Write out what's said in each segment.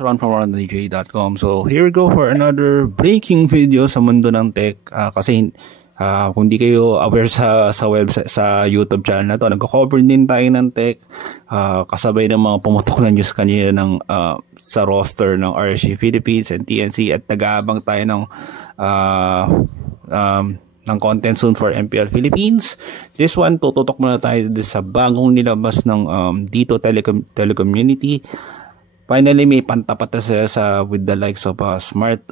Ron from RonDJ.com. So here we go for another breaking video sa mundo ng tech. Kasi kung di kayo aware sa website, sa YouTube channel na to, nagko-cover din tayo ng tech. Kasabay ng mga pumutok na news kanina ng sa roster ng RSG Philippines and TNC, at nag-aabang tayo ng content soon for MPL Philippines. This one, tututok muna tayo sa bagong nilabas ng Dito Telecommunity. Finally, may pantapat na sila with the likes of smart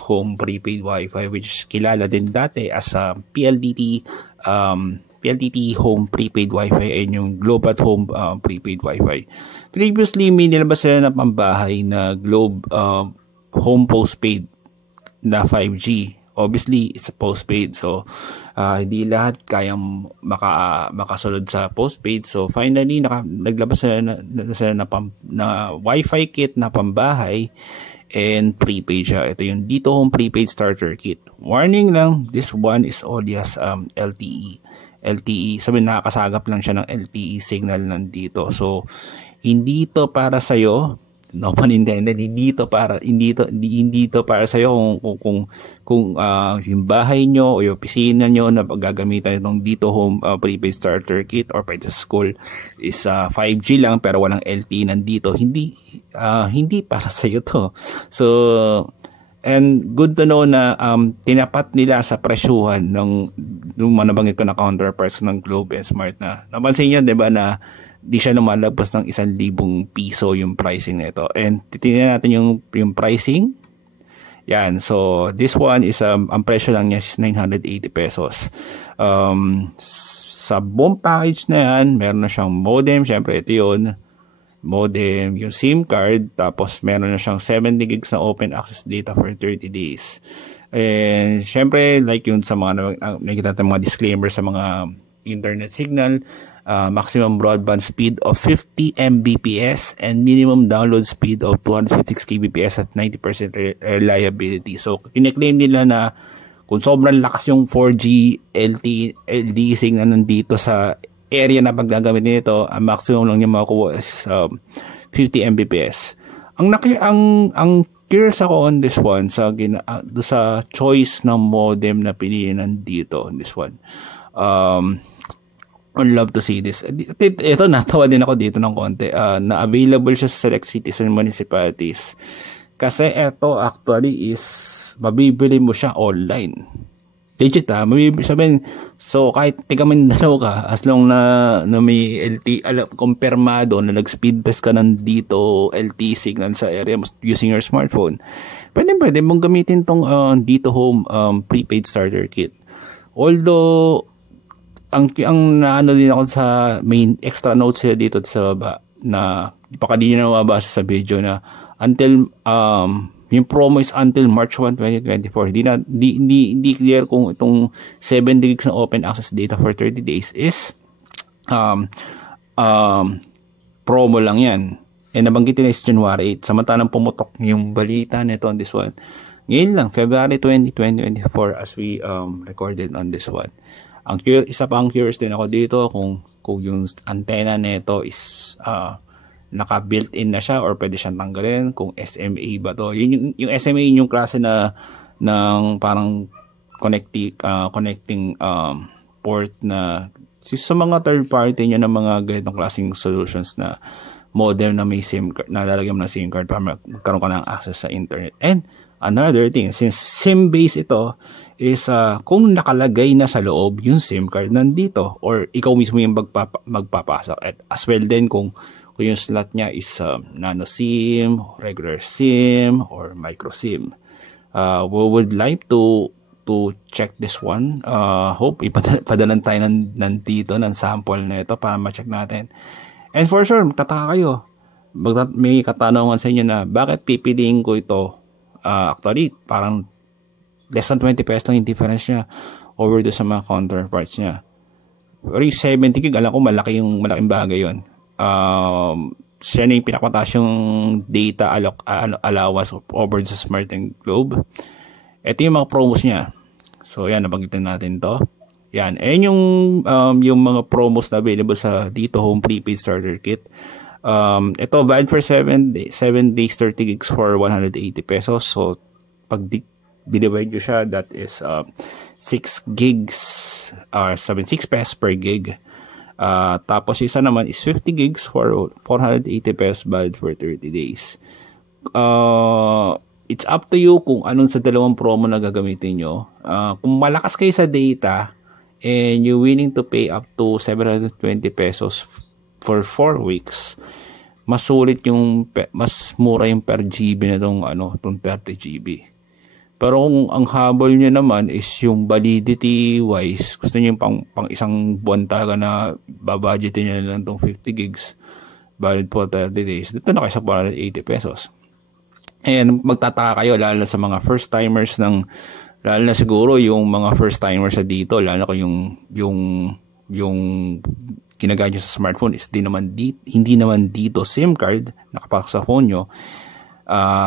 home prepaid Wi-Fi, which kilala din dati as PLDT home prepaid Wi-Fi and yung Global home prepaid Wi-Fi. Previously, may nilabas sila na pambahay na Globe home postpaid na 5G. Obviously, it's a postpaid, so hindi lahat kayang makasunod sa postpaid. So finally, naglabas na Wi-Fi kit na pambahay and prepaid siya. Ito yung Dito Home Prepaid Starter Kit. Warning lang, this one is only as LTE. Sabi, nakakasagap lang siya ng LTE signal nandito. So hindi to para sa'yo. No pun intended, hindi to para sa iyo kung yung bahay nyo o yung opisina nyo na paggagamitan itong Dito Home Prepaid Starter Kit or pwede sa school is 5G lang pero walang LTE nandito. Hindi para sa iyo to. So, and good to know na tinapat nila sa presyuhan ng manabanggit ko na counterparts ng Globe and Smart na. Napansin nyo, diba, na di siya lumalabas ng 1,000 piso yung pricing nito. And titingnan natin yung pricing. Yan. So, this one is, ang presyo lang niya is 980 pesos. Sa buong package na yan, meron na siyang modem. Siyempre, ito yun. Modem, yung SIM card. Tapos, meron na siyang 70 gigs na open access data for 30 days. And, siyempre, like yung sa mga, nakikita natin mga disclaimer sa mga internet signal, maximum broadband speed of 50 Mbps and minimum download speed of 256 kbps at 90% reliability. So, kine-claim nila na kung sobrang lakas yung 4G LTE signal nandito sa area na paggagamit nito, ang maximum lang niya makukuha is 50 Mbps. Ang curious ako on this one sa choice ng modem na pinili nandito on this one. I'd love to see this. Ito, natawa din ako dito ng konti. Na available siya sa select cities and municipalities. Kasi ito actually is mabibili mo siya online. Legit sabihin, so kahit tiga Mindanao ka, as long na may LTE, kumpirmado na nag-speed test ka ng dito LTE signal sa area using your smartphone, pwede mong gamitin tong Dito Home Prepaid Starter Kit. Although, ang naano din ako sa main extra notes dito sa baba na baka di nyo na mabasa sa video na until yung promo is until March 1, 2024. Hindi clear kung itong 7 gigs na open access data for 30 days is promo lang yan. And nabanggitin na is January 8. Samantalang pumutok yung balita nito on this one ngayon lang, February 20, 2024 as we recorded on this one. Isa pang curious din ako dito kung yung antenna nito is naka-built-in na siya or pwede siyang tanggalin, kung SMA ba to. Yung SMA yung klase na ng parang connecting port na sa mga third party niya ng mga ganitong klaseng solutions na modem na may SIM card, na lalagyan mo ng SIM card para magkaroon ka ng access sa internet. And another thing, since SIM-based ito, is kung nakalagay na sa loob yung SIM card nandito or ikaw mismo yung magpapasok, at as well din kung yung slot niya is nano SIM, regular SIM, or micro SIM. We would like to check this one. Hope ipadalan tayo nandito ng sample na ito para ma-check natin. And for sure, tataka kayo. May katanungan sa inyo na bakit pipiliin ko ito. Actually, parang less than 20 pesos lang yung difference niya over do sa mga counterparts niya. Pero yung 70 gig, alam ko malaking bagay yun. Siya na yung pinakmataas yung data allowance over sa Smart and Globe. Ito yung mga promos niya. So yan, nabanggitin natin to. Yan. And yung mga promos na available sa Dito Home Prepaid Starter Kit. Ito valid for 7 days, 30 gigs for 180 pesos. So pag divide nyo siya, that is 6 gigs or 76 pesos per gig. Tapos isa naman is 50 gigs for 480 pesos, valid for 30 days. It's up to you kung anong sa dalawang promo na gagamitin nyo. Kung malakas kayo sa data and you're willing to pay up to 720 pesos for 4 weeks, mas sulit yung, mas mura yung per GB na itong 30 GB. Pero kung ang habol nyo naman is yung validity wise, gusto nyo yung pang isang buwan talaga na babudgetin nyo lang itong 50 gigs, valid for 30 days, dito na kayo sa 480 pesos. And magtataka kayo, lalo na sa mga first timers lalo na siguro yung mga first timers sa dito, lalo na yung ginagamit sa smartphone is hindi naman dito SIM card nakapasok sa phone nyo.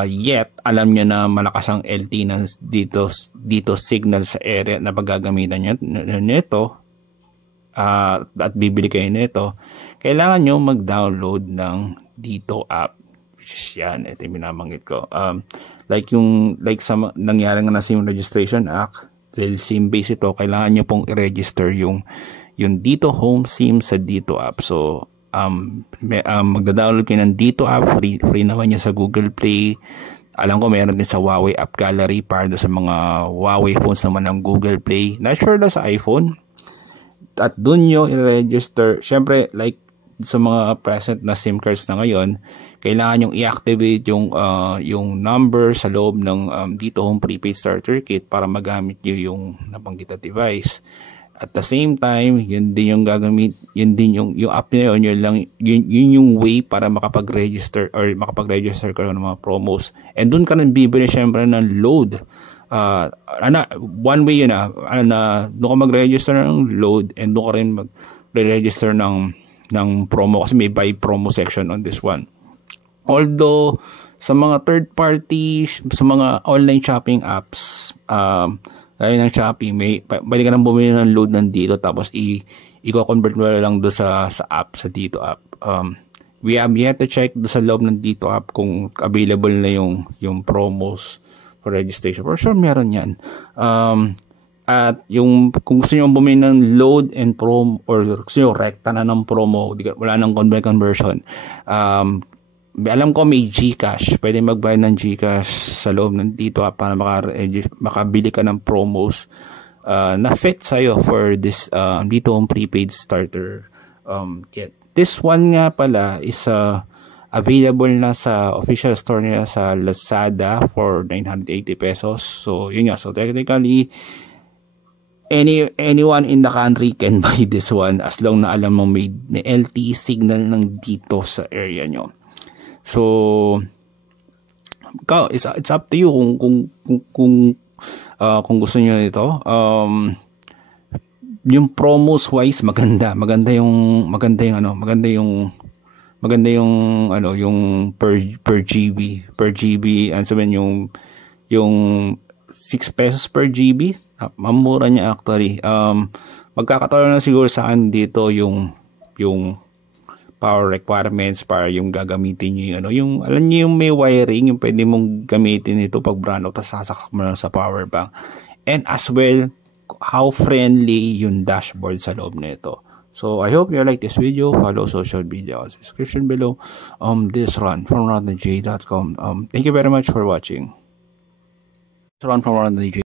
Yet alam nyo na malakas ang LTE na dito signal sa area na paggagamitan nito, at bibili kayo nito, kailangan nyo mag-download ng Dito app. Yan, ito yung binabanggit ko. Like sa nangyari nga na SIM registration act, dahil SIM base ito, kailangan nyo pong i-register yung Dito Home SIM sa Dito app. So magda-download kayo ng Dito app, free naman niya sa Google Play. Alam ko meron din sa Huawei App Gallery para sa mga Huawei phones naman ng Google Play. Not sure na sa iPhone. At dun nyo i-register. Syempre, like sa mga present na SIM cards na ngayon, kailangan yung i-activate yung number sa loob ng Dito Home Prepaid Starter Kit para magamit nyo yung nabanggit na device. At the same time, yun din yung gagamit, yun din yung app na yun yung way para makapag-register ka ng mga promos. And dun ka nang bibili syempre ng load. One way yun doon ka mag-register ng load, and doon ka rin mag-register ng promo, kasi may buy promo section on this one. Although sa mga third party, sa mga online shopping apps, gaya ng Shopee, balik ka nang bumili ng load ng dito, tapos i-convert mo lang doon sa app, sa Dito app. We have yet to check doon sa loob ng Dito app kung available na yung promos for registration. For sure meron yan. At kung gusto nyo bumili ng load and promo, or gusto nyo rekta na ng promo, wala nang conversion, alam ko may GCash, pwede magbayad ng GCash sa loob ng Dito app para makabili ka ng promos na fit sa'yo for this Dito Home Prepaid Starter Kit. This one nga pala is available na sa official store nila sa Lazada for 980 pesos. So yun nga, so technically anyone in the country can buy this one as long na alam mo may LTE signal ng dito sa area nyo. So it's up to you kung gusto niyo nito. Yung promos wise maganda yung per GB, and sabihin yung 6 pesos per GB, mamura niya actually. Magkakataon na siguro sa akin dito yung power requirements para yung gagamitin nyo yung alam niyo yung may wiring, yung pwede mong gamitin ito pag brand out, tapos sasakak mo lang sa power bank. And as well, how friendly yung dashboard sa loob nito. So I hope you like this video. Follow social media description below. This Ron from RonDJ.com. Thank you very much for watching. Ron from RonDJ.